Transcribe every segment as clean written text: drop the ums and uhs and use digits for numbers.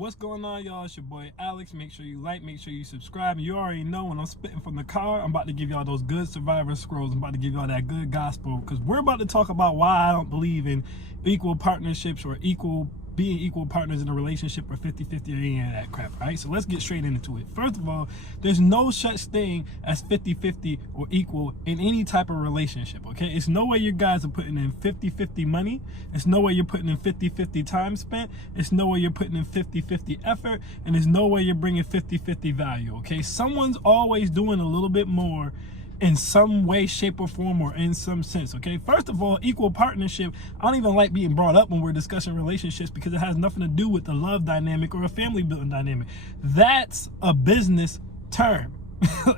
What's going on, y'all? It's your boy Alex. Make sure you like, make sure you subscribe. And you already know when I'm spitting from the car, I'm about to give y'all those good survivor scrolls. I'm about to give y'all that good gospel, because we're about to talk about why I don't believe in equal partnerships or being equal partners in a relationship or 50-50 or any of that crap, right? So let's get straight into it. First of all, there's no such thing as 50-50 or equal in any type of relationship, okay? It's no way you guys are putting in 50-50 money. It's no way you're putting in 50-50 time spent. It's no way you're putting in 50-50 effort. And there's no way you're bringing 50-50 value, okay? Someone's always doing a little bit more in some way, shape, or form, or in some sense, okay? First of all, equal partnership, I don't even like being brought up when we're discussing relationships, because it has nothing to do with the love dynamic or a family building dynamic. That's a business term.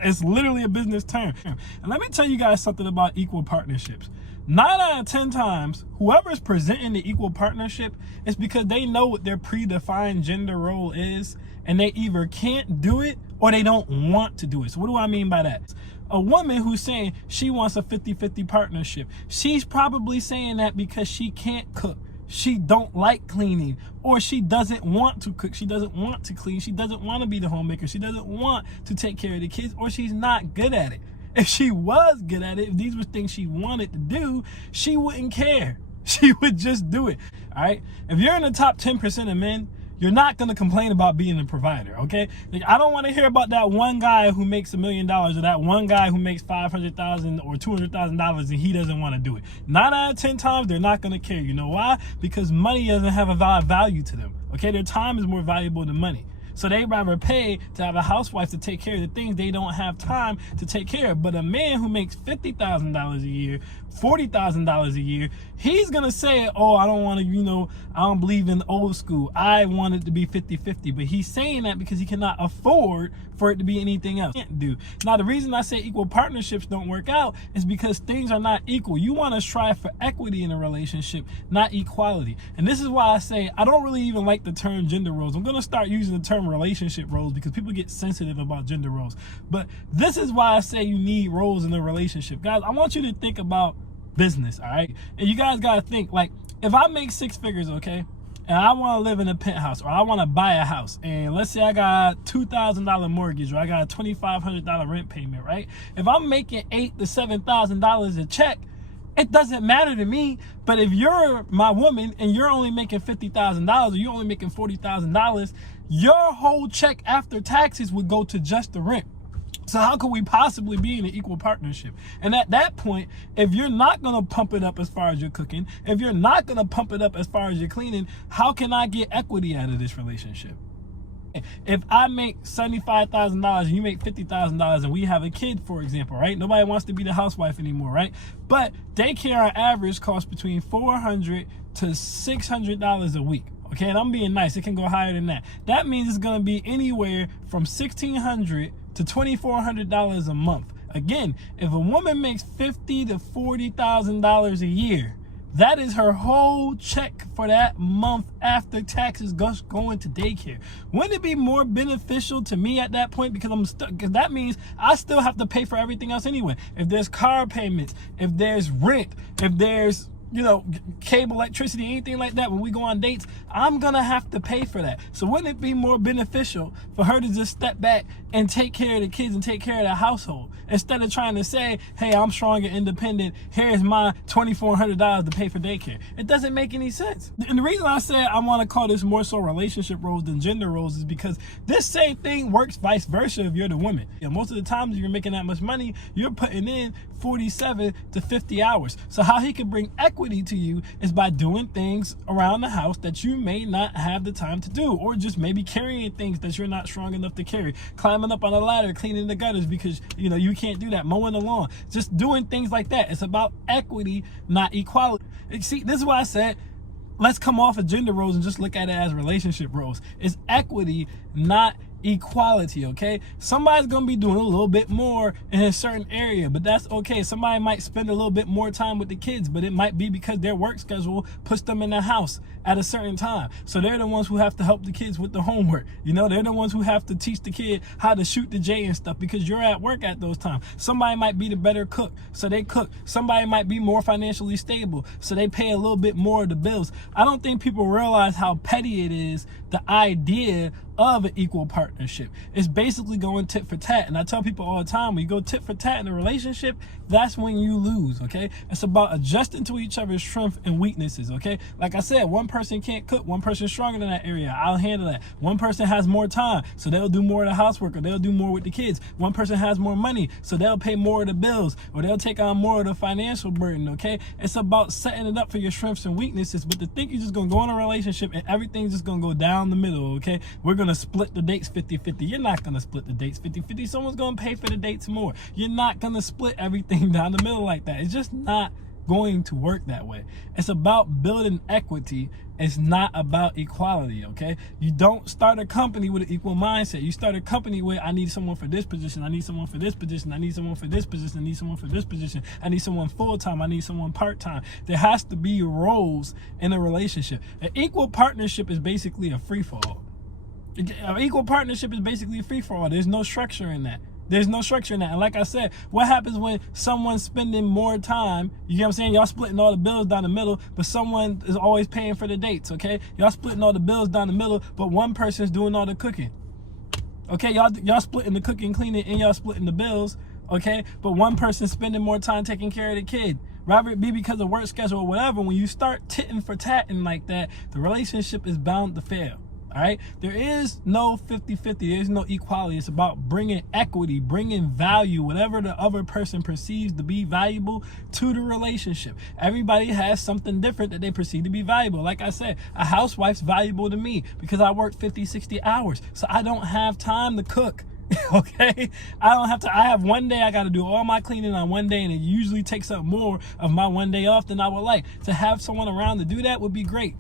It's literally a business term. And let me tell you guys something about equal partnerships. 9 out of 10 times, whoever's presenting the equal partnership is because they know what their predefined gender role is, and they either can't do it or they don't want to do it. So what do I mean by that? A woman who's saying she wants a 50-50 partnership, she's probably saying that because she can't cook, she don't like cleaning, or she doesn't want to cook, she doesn't want to clean, she doesn't want to be the homemaker, she doesn't want to take care of the kids, or she's not good at it. If she was good at it, if these were things she wanted to do, she wouldn't care. She would just do it, all right? If you're in the top 10% of men, you're not going to complain about being a provider, okay? Like, I don't want to hear about that one guy who makes $1 million or that one guy who makes $500,000 or $200,000 and he doesn't want to do it. 9 out of 10 times, they're not going to care. You know why? Because money doesn't have a value to them, okay? Their time is more valuable than money. So they'd rather pay to have a housewife to take care of the things they don't have time to take care of. But a man who makes $50,000 a year, $40,000 a year, he's going to say, oh, I don't want to, I don't believe in old school. I want it to be 50-50. But he's saying that because he cannot afford for it to be anything else. Can't do. Now, the reason I say equal partnerships don't work out is because things are not equal. You want to strive for equity in a relationship, not equality. And this is why I say I don't really even like the term gender roles. I'm going to start using the term relationship roles because people get sensitive about gender roles. But this is why I say you need roles in a relationship. Guys, I want you to think about business, all right? And you guys got to think, like, if I make 6 figures, okay, and I want to live in a penthouse, or I want to buy a house, and let's say I got $2,000 mortgage, or I got a $2,500 rent payment, right? If I'm making $8,000 to $7,000 a check, it doesn't matter to me. But if you're my woman and you're only making $50,000 or you're only making $40,000, your whole check after taxes would go to just the rent. So how could we possibly be in an equal partnership? And at that point, if you're not going to pump it up as far as your cooking, if you're not going to pump it up as far as your cleaning, how can I get equity out of this relationship? If I make $75,000 and you make $50,000 and we have a kid, for example, right? Nobody wants to be the housewife anymore, right? But daycare on average costs between $400 to $600 a week. Okay, and I'm being nice. It can go higher than that. That means it's going to be anywhere from $1,600 to $2,400 a month. Again, if a woman makes $50,000 to $40,000 a year, that is her whole check for that month after taxes going to daycare. Wouldn't it be more beneficial to me at that point? Because that means I still have to pay for everything else anyway. If there's car payments, if there's rent, if there's cable, electricity, anything like that, when we go on dates, I'm gonna have to pay for that. So wouldn't it be more beneficial for her to just step back and take care of the kids and take care of the household, instead of trying to say, hey, I'm strong and independent, here's my $2,400 to pay for daycare? It doesn't make any sense. And the reason I said I want to call this more so relationship roles than gender roles is because this same thing works vice versa if you're the woman. Most of the times if you're making that much money, you're putting in 47 to 50 hours. So how he can bring equity to you is by doing things around the house that you may not have the time to do, or just maybe carrying things that you're not strong enough to carry, climbing up on a ladder, cleaning the gutters because you can't do that, mowing the lawn, just doing things like that. It's about equity, not equality. See, this is why I said let's come off of gender roles and just look at it as relationship roles. It's equity, not equality, okay? Somebody's gonna be doing a little bit more in a certain area, but that's okay. Somebody might spend a little bit more time with the kids, but it might be because their work schedule puts them in the house at a certain time. So they're the ones who have to help the kids with the homework. You know, they're the ones who have to teach the kid how to shoot the J and stuff because you're at work at those times. Somebody might be the better cook, so they cook. Somebody might be more financially stable, so they pay a little bit more of the bills. I don't think people realize how petty it is, the idea of an equal partnership. It's basically going tit for tat. And I tell people all the time, when you go tit for tat in a relationship, that's when you lose, okay? It's about adjusting to each other's strengths and weaknesses, okay? Like I said, one person can't cook, one person's stronger in that area. I'll handle that. One person has more time, so they'll do more of the housework, or they'll do more with the kids. One person has more money, so they'll pay more of the bills, or they'll take on more of the financial burden, okay? It's about setting it up for your strengths and weaknesses, but to think you're just gonna go in a relationship and everything's just gonna go down the middle, okay? We're gonna split the dates 50-50. You're not gonna split the dates 50-50. Someone's gonna pay for the dates more. You're not gonna split everything down the middle like that. It's just not going to work that way. It's about building equity. It's not about equality, okay? You don't start a company with an equal mindset. You start a company with, I need someone for this position, I need someone for this position, I need someone for this position, I need someone for this position, I need someone full-time, I need someone part-time. There has to be roles in a relationship. An equal partnership is basically a free-for-all. An equal partnership is basically a free-for-all. There's no structure in that. There's no structure in that. And like I said, what happens when someone's spending more time? You know what I'm saying? Y'all splitting all the bills down the middle, but someone is always paying for the dates, okay? Y'all splitting all the bills down the middle, but one person's doing all the cooking. Okay, y'all splitting the cooking, cleaning, and y'all splitting the bills, okay? But one person's spending more time taking care of the kid. Rather it be because of work schedule or whatever, when you start titting for tatting like that, the relationship is bound to fail. All right, there is no 50-50. There's no equality. It's about bringing equity, bringing value, whatever the other person perceives to be valuable to the relationship. Everybody has something different that they perceive to be valuable. Like I said, a housewife's valuable to me because I work 50-60 hours, so I don't have time to cook. Okay, I have one day I got to do all my cleaning on one day, and it usually takes up more of my one day off than I would like. To have someone around to do that would be great.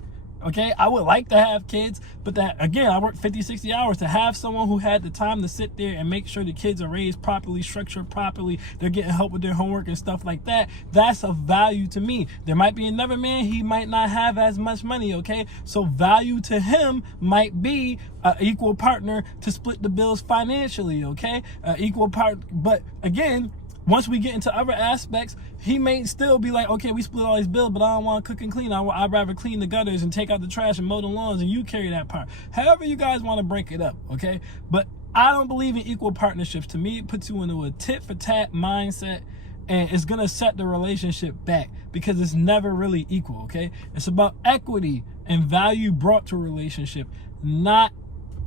Okay, I would like to have kids, but that, again, I work 50-60 hours. To have someone who had the time to sit there and make sure the kids are raised properly, structured properly, they're getting help with their homework and stuff like that, that's of value to me. There might be another man, he might not have as much money, okay? So value to him might be an equal partner to split the bills financially, okay? Equal part, but again, once we get into other aspects, he may still be like, okay, we split all these bills, but I don't want to cook and clean. I'd rather clean the gutters and take out the trash and mow the lawns, and you carry that part. However you guys want to break it up, okay? But I don't believe in equal partnerships. To me, it puts you into a tit-for-tat mindset, and it's going to set the relationship back because it's never really equal, okay? It's about equity and value brought to a relationship, not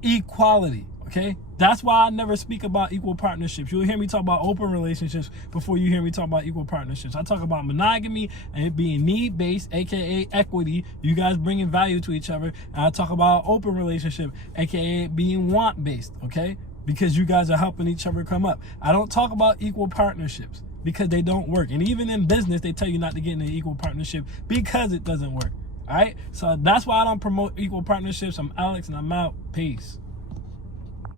equality, okay? That's why I never speak about equal partnerships. You'll hear me talk about open relationships before you hear me talk about equal partnerships. I talk about monogamy and it being need-based, aka equity, you guys bringing value to each other. And I talk about open relationship, aka it being want-based, okay? Because you guys are helping each other come up. I don't talk about equal partnerships because they don't work. And even in business, they tell you not to get in an equal partnership because it doesn't work, all right? So that's why I don't promote equal partnerships. I'm Alex and I'm out. Peace.